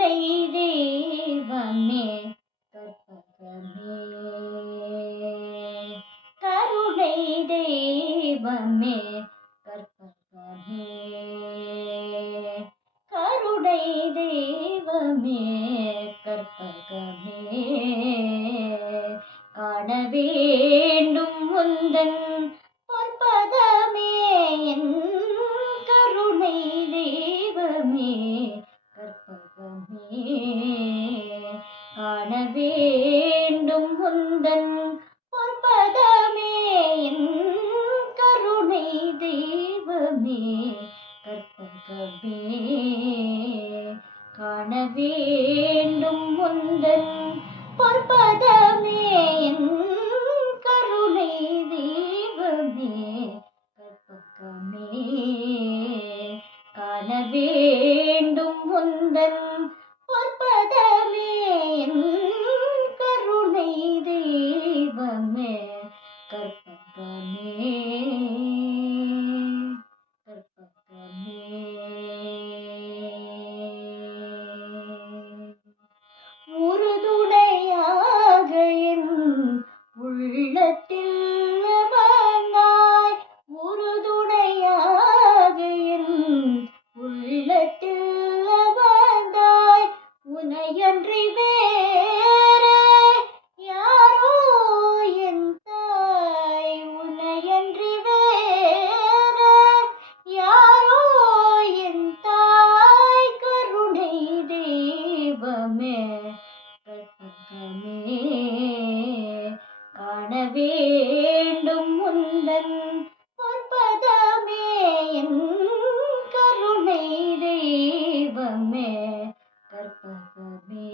கருணை தெய்வமே கற்பகமே, கருணை தெய்வமே கற்பகமே, கருணை தெய்வமே கற்பகமே. காண வேண்டும் உந்தன் பொற்பதமே என் கருணை தெய்வமே கற்பகமே. காண வேண்டும் உந்தன் பொற்பதமே என் கருணை தெய்வமே கற்பகமே. காண வேண்டும் உந்தன் பொற்பதமே என் கருணை தெய்வமே கற்பகமே. காண வேண்டும் உந்தன் பொற்பதமே என் கருணை தெய்வமே கற்பகமே, கற்பகமே. உறுதுணையாக என் உள்ளத்தில் அமர்ந்தாய், உறுதுணையாக என் உள்ளத்தில் அமர்ந்தாய். உனையன்றி வேறு யாரோ என் தாய், உனையன்றி வேறு யாரோ என் தாய். கருணை தெய்வமே கற்பகமே. காண வேண்டும் உந்தன் பொற்பதமே என் கருணை தெய்வமே கற்பகமே,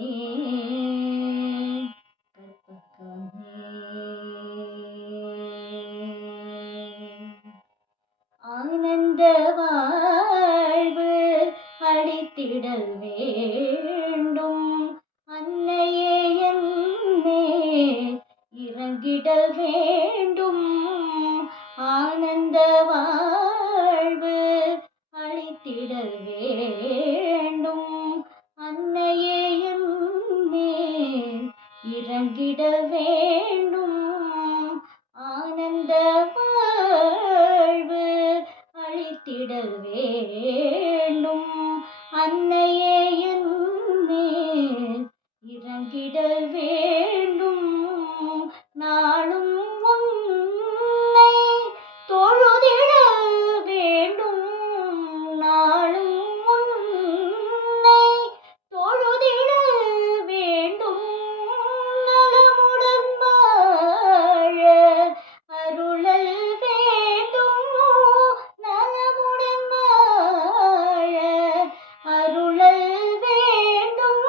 கற்பகமே. ஆனந்த வாழ்வு அளித்திடல் வேண்டும் அன்னையே என்னே இறங்கிடல் வேண்டும். ஆனந்த வாழ்வு அளித்திடல் வேண்டும் அன்னையே என்னே இறங்கிடல் வேண்டும். ஆனந்த வாழ்வு அளித்திடல் வேண்டும் அன்னையே என்னே இறங்கிடல் வேண்டும். நாளும் உன்னை தொழுதிடல் வேண்டும், நாளும் உன்னை தொழுதிடல் வேண்டும். நலமுடன் வாழ அருளல் வேண்டும், நலமுடன் வாழ அருளல் வேண்டும்.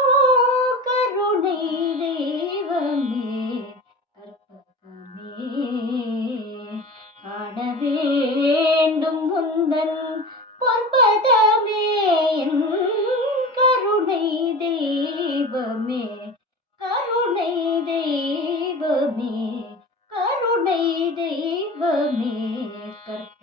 கருணை தெய்வமே கற்பகமே. காண வேண்டும் உந்தன் பொற்பதமே என் கருணை தெய்வமே, கருணை தெய்வமே, கருணை தெய்வமே கற்பகமே.